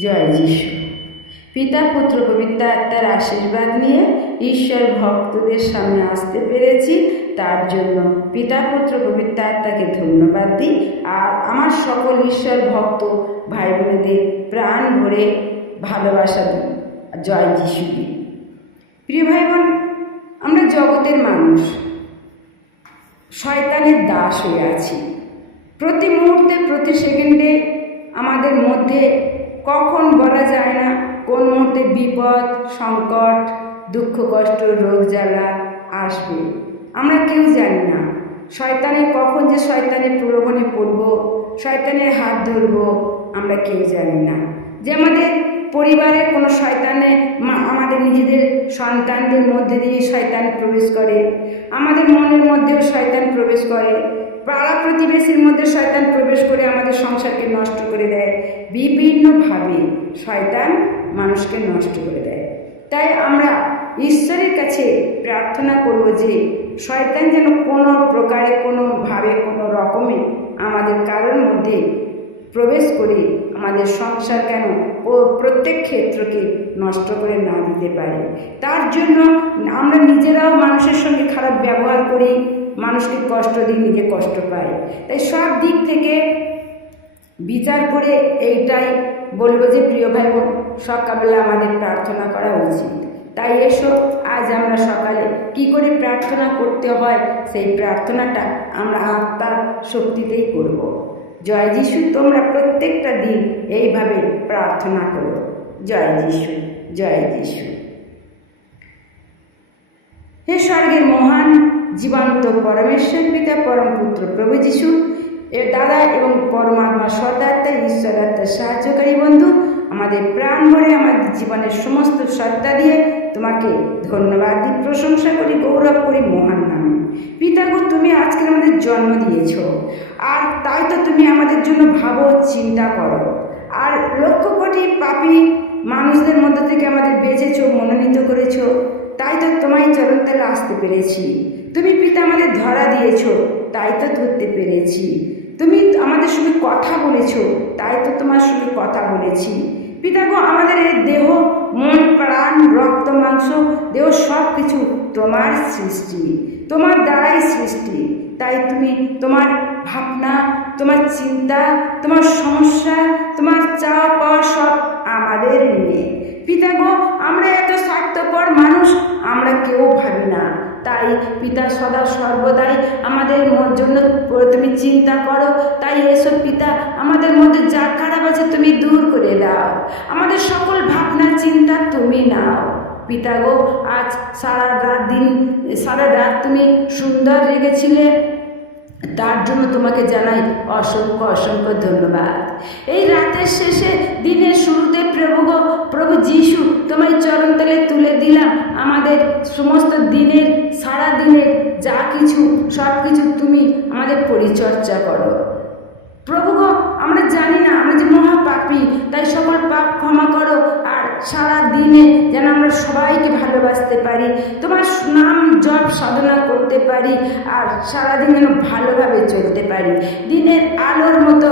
জয় যিশু পিতা পুত্র পবিত্র আত্মার আশীর্বাদ নিয়ে ঈশ্বর ভক্তদের সামনে আসতে পেরেছি। তার জন্য পিতা পুত্র পবিত্র আত্মাকে ধন্যবাদ দিই। আর আমার সকল ঈশ্বর ভক্ত ভাই বোনেদের প্রাণ ভরে ভালোবাসা দিই। জয় যিশু দিই। প্রিয় ভাই বোন আমরা জগতের মানুষ। শয়তানের দাস হয়ে আছি। প্রতি মুহূর্তে, প্রতি সেকেন্ডে আমাদের মধ্যে কখন বলা যায় না কোন মুহূর্তে বিপদ, সংকট, দুঃখ, কষ্ট, রোগ, জ্বালা আসবে? আমরা কেউ জানি না। শয়তানে কখন যে শয়তানের প্রলোভনে পড়ব, শয়তানের হাত ধরব, আমরা কেউ জানি না। যে আমাদের পরিবারের কোনো শয়তানে আমাদের নিজেদের সন্তানদের মধ্যে দিয়ে শয়তান প্রবেশ করে, আমাদের মনের মধ্যেও শয়তান প্রবেশ করে পাড়া প্রতিবেশীর মধ্যে শয়তান প্রবেশ করে আমাদের সংসারকে নষ্ট করে দেয়। বিভিন্নভাবে শয়তান মানুষকে নষ্ট করে দেয়। তাই আমরা ঈশ্বরের কাছে প্রার্থনা করব যে শয়তান যেন কোনো প্রকারে, কোনোভাবে, কোনো রকমে আমাদের কারোর মধ্যে প্রবেশ করে আমাদের সংসার কেন ও প্রত্যেক ক্ষেত্রকে নষ্ট করে না দিতে পারে। তার জন্য আমরা নিজেরাও মানুষের সঙ্গে খারাপ ব্যবহার করি মানুষকে কষ্ট দিই নিজে কষ্ট পাই তাই সব দিক থেকে বিচার করে এইটাই বলব যে প্রিয় ভাই বোন, সকালবেলা আমাদের প্রার্থনা করা উচিত। তাই এসো, আজ আমরা সকালে কি করে প্রার্থনা করতে হয় সেই প্রার্থনাটা আমরা আত্মার শক্তিতেই করব। জয় যিশু, তোমরা প্রত্যেকটা দিন এইভাবে প্রার্থনা করো। জয় যিশু জয় যিশু। হে স্বর্গের মহান জীবন্ত পরমেশ্বর পিতা, পরম পুত্র প্রভু যিশু। এ দাদা এবং পরমাত্মা সদাত্মা ঈশ্বর আত্মার সাহায্যকারী বন্ধু। আমাদের প্রাণ ভরে আমাদের জীবনের সমস্ত সত্তা দিয়ে তোমাকে ধন্যবাদ দিই প্রশংসা করি, গৌরব করি মহান নামে। পিতা গো, তুমি আজকে আমাদের জন্ম দিয়েছ। আর তাই তো তুমি আমাদের জন্য ভাবো, চিন্তা করো। আর লক্ষ কোটি পাপী মানুষদের মধ্যে থেকে আমাদের বেঁচেছ, মনোনীত করেছ। তাই তো তোমায় চরণতলে আসতে পেরেছি। তুমি পিতা আমাদের ধরা দিয়েছ, তাই তো ধরতে পেরেছি। তুমি আমাদের সঙ্গে কথা বলেছ, তাই তো তোমার সঙ্গে কথা বলেছি। পিতা গো আমাদের এই দেহ, মন, প্রাণ, রক্ত, মাংস, দেহ সব কিছু তোমার সৃষ্টি, তোমার দ্বারাই সৃষ্টি। তাই তুমি তোমার ভাবনা, তোমার চিন্তা, তোমার সমস্যা, তোমার চাওয়া পাওয়া সব আমাদের নিয়ে। পিতা গো আমরা এত স্বার্থপর মানুষ আমরা কেউ ভাবি না তাই পিতা সদা সর্বদাই আমাদের জন্য তুমি চিন্তা করো। তাই এসব পিতা, আমাদের মধ্যে যা খারাপ আছে তুমি দূর করে দাও। আমাদের সকল ভাবনা চিন্তা তুমি নাও। পিতা গো, আজ সারা রাত দিন, সারা রাত তুমি সুন্দর রেগেছিলে। তার জন্য তোমাকে জানাই অসংখ্য অসংখ্য ধন্যবাদ। এই রাতের শেষে দিনের শুরুতে প্রভু প্রভু যিশু তোমার চরণতলে তুলে দিলাম। আমাদের সমস্ত দিনের, সারা দিনের যা কিছু, সব কিছু তুমি আমাদের পরিচর্যা করো। প্রভু আমরা জানি না, আমরা যে মহাপাপী, তাই সকল পাপ ক্ষমা করো। সারা দিনে যেন আমরা সবাইকে ভালোবাসতে পারি, তোমার নাম জপ সাধনা করতে পারি, আর সারাদিন যেন ভালোভাবে চলতে পারি। দিনের আলোর মতো,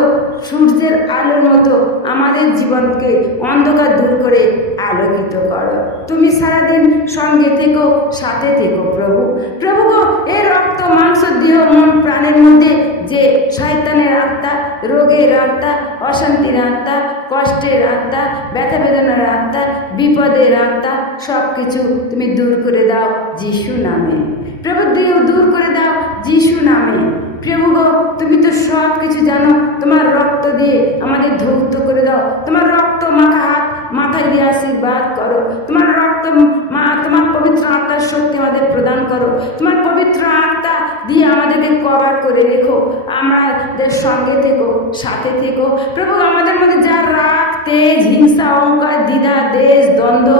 সূর্যের আলোর মতো আমাদের জীবনকে অন্ধকার দূর করে আলোকিত করো। তুমি সারাদিন সঙ্গে থেকো, সাথে থেকো প্রভু। প্রভু গো, এ রক্ত মাংস দেহ মন প্রাণের মধ্যে যে শয়তানের আত্মা, রোগের আত্মা, অশান্তির আত্মা, কষ্টের আত্মা, ব্যথা বেদনার আত্মা, বিপদের আত্মা সব কিছু তুমি দূর করে দাও যিশু নামে। প্রভু দিও দূর করে দাও যিশু নামে। প্রভু গো, তুমি তো সব কিছু জানো, তোমার রক্ত দিয়ে আমাদের ধৌত করে দাও, তোমার রক্ত হাত মাথায় দিয়ে আশীর্বাদ করো। তোমার রক্ত মা, তোমার পবিত্র আত্মার শক্তি আমাদের প্রদান করো। তোমার পবিত্র আত্মা দিয়ে আমাদেরকে কভার করে রেখো। আমাদের সঙ্গে থেকো, সাথে থেকো। প্রভু, আমাদের মধ্যে যা রাগ, তেজ, হিংসা, অহংকার, দ্বিধা, দেশ, দ্বন্দ্ব,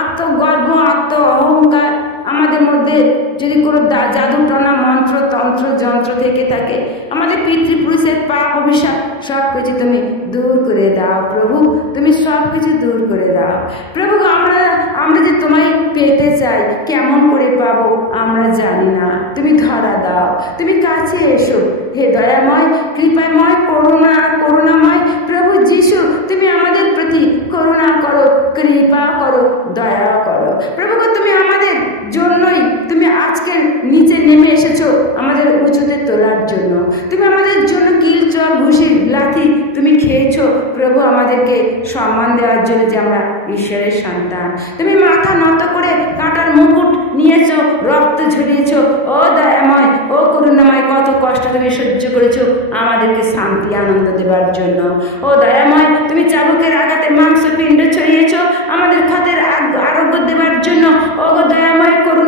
আত্মগর্ব আত্ম অহংকার আমাদের মধ্যে যদি কোনো জাদু টনা মন্ত্র, তন্ত্র, যন্ত্র থেকে থাকে, আমাদের পিতৃপুরুষের পাপ অভিশাপ সব কিছু তুমি দূর করে দাও প্রভু, তুমি সব কিছু দূর করে দাও। প্রভু, আমরা আমরা যে তোমায় পেতে চাই, কেমন করে পাবো আমরা জানি না। তুমি ধরা দাও, তুমি কাছে এসো। হে দয়াময়, কৃপাময়, করুণা, করুণাময় প্রভু যিশু, তুমি আমাদের প্রতি করুণা করো, কৃপা করো, দয়া করো। প্রভু নেমে এসেছ আমাদের উঁচুতে তোলার জন্য। তুমি আমাদের জন্য কিল, চর ঘুষি লাথি তুমি খেয়েছো। প্রভু, আমাদেরকে সম্মান দেওয়ার জন্য যে আমরা ঈশ্বরের সন্তান। তুমি মাথা নত করে কাটার মুকুট নিয়েছো, রক্ত ঝরিয়েছ ও দয়াময়, ও করুণাময়, কত কষ্ট তুমি সহ্য করেছ আমাদেরকে শান্তি, আনন্দ দেবার জন্য। ও দয়াময়, তুমি চাবুকের আঘাতে মাংস, পিণ্ড ছড়িয়েছ আমাদের ক্ষতের আরোগ্য দেবার জন্য। ও দয়াময়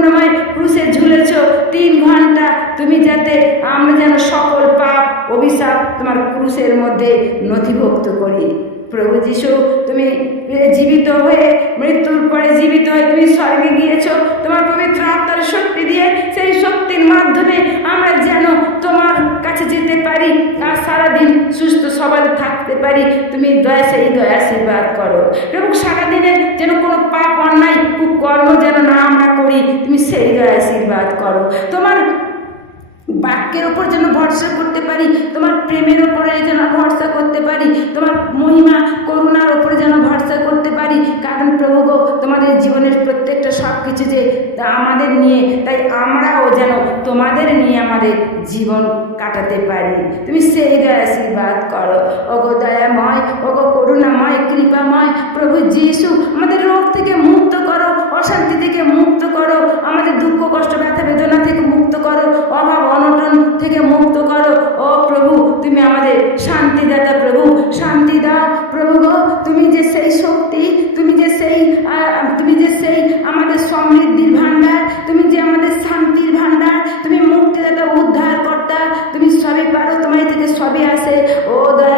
করুণাময় ক্রুশে ঝুলেছ তিন ঘণ্টা। তুমি যাতে আমরা যেন সকল পাপ, অভিশাপ তোমার ক্রুশের মধ্যে নথিভুক্ত করি। প্রভু যিশু, তুমি জীবিত হয়ে মৃত্যুর পরে জীবিত হয়ে তুমি স্বর্গে গিয়েছ। তোমার পবিত্র আত্মার শক্তি দিয়ে সেই শক্তির মাধ্যমে আমরা যেন তোমার কাছে যেতে পারি আর সারাদিন সবল থাকতে পারি, তুমি দয়া, সেই দয়া আশীর্বাদ করো। এবং সারাদিনে যেন কোনো পাপ, অন্যায়, কুকর্ম যেন না আমরা করি, তুমি সেই দয়া আশীর্বাদ করো। তোমার বাক্যের ওপর যেন ভরসা করতে পারি, তোমার প্রেমের ওপরে যেন ভরসা করতে পারি, তোমার মহিমা, করুণার ওপরে যেন ভরসা করতে পারি। কারণ প্রভু গো, তোমাদের জীবনের প্রত্যেকটা সব কিছু যে আমাদের নিয়ে, তাই আমরাও যেন তোমাদের নিয়ে আমাদের জীবন কাটাতে পারি। তুমি সেই আশীর্বাদ করো। ওগো দয়াময়, ওগো করুণাময়, কৃপাময় প্রভু যিশু, আমাদের রোগ থেকে মুক্ত করো, অশান্তি থেকে মুক্ত করো, আমাদের দুঃখ, কষ্ট, ব্যথা, বেদনা থেকে মুক্ত করো, অভাব, অনটন থেকে মুক্ত করো। ও প্রভু, তুমি আমাদের শান্তি দাতা প্রভু, শান্তি দাও। প্রভু গো, তুমি যে সেই শক্তি, তুমি যে সেই তুমি যে সেই আমাদের সমৃদ্ধির ভাণ্ডার, তুমি তোমার থেকে সবই আসে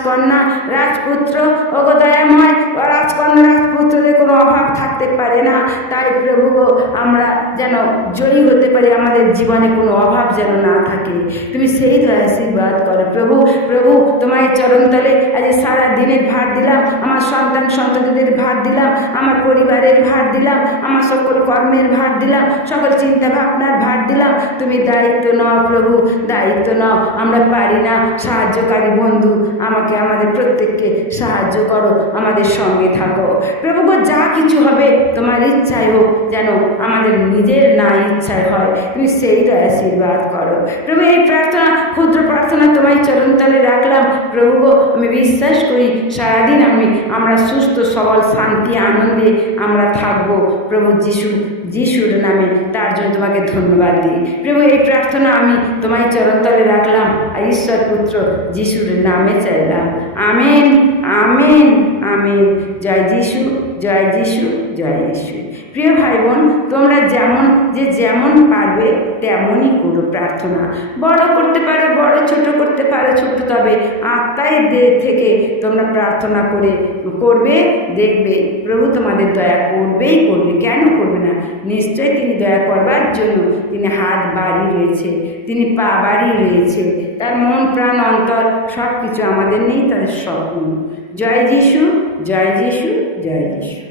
রাজকন্যা, রাজপুত্র। ও গো দয়াময়, ও রাজকন্যা, রাজপুত্রদের কোনো অভাব থাকতে পারে না। তাই প্রভু গো, আমরা যেন জয়ী হতে পারি, আমাদের জীবনে কোনো অভাব যেন না থাকে। তুমি সেই দয়া আশীর্বাদ করো। প্রভু প্রভু তোমার চরণতলে আজ সারা দিনের ভার দিলাম, আমার সন্তান সন্ততিদের ভার দিলাম, আমার পরিবারের ভার দিলাম, আমার সকল কর্মের ভার দিলাম, সকল চিন্তা ভাবনার ভার দিলাম। তুমি দায়িত্ব নাও প্রভু, দায়িত্ব নাও। আমরা পারি না, সাহায্যকারী বন্ধু, আমাকে আমাদের প্রত্যেককে সাহায্য করো আমাদের সঙ্গে থাকো। প্রভু গো, যা কিছু হবে তোমার ইচ্ছাই হোক যেন আমাদের নিজের না ইচ্ছায় হয় তুমি সেইটা আশীর্বাদ করো। প্রভু এই প্রার্থনা ক্ষুদ্র প্রার্থনা তোমার চরণতলে রাখলাম। প্রভু গো আমি বিশ্বাস করি সারাদিন আমি আমরা সুস্থ সবল শান্তি আনন্দে আমরা থাকব। প্রভু যিশু যিশুর নামে তার জন্য তোমাকে ধন্যবাদ দিই। প্রভু এই প্রার্থনা আমি তোমায় চরণতলে রাখলাম। আর ঈশ্বর পুত্র যিশুর নামে চাইলাম। Amen amen amen. জয় যিশু। জয় যিশু জয় যিশু। প্রিয় ভাই বোন তোমরা যেমন, যে যেমন পারবে, তেমনই করো প্রার্থনা। বড় করতে পারো, বড় ছোট করতে পারো, ছোট, তবে আত্মায় থেকে তোমরা প্রার্থনা করে করবে, দেখবে। প্রভু তোমাদের দয়া করবেই করবে। কেন করবে না? নিশ্চয়ই তিনি দয়া করবার জন্য তিনি হাত বাড়ি রয়েছে, তিনি পা বাড়ি রয়েছে। তার মন, প্রাণ, অন্তর সব কিছু আমাদের নেই, তাদের স্বপ্ন। জয় যিশু জয় যিশু জয় যিশু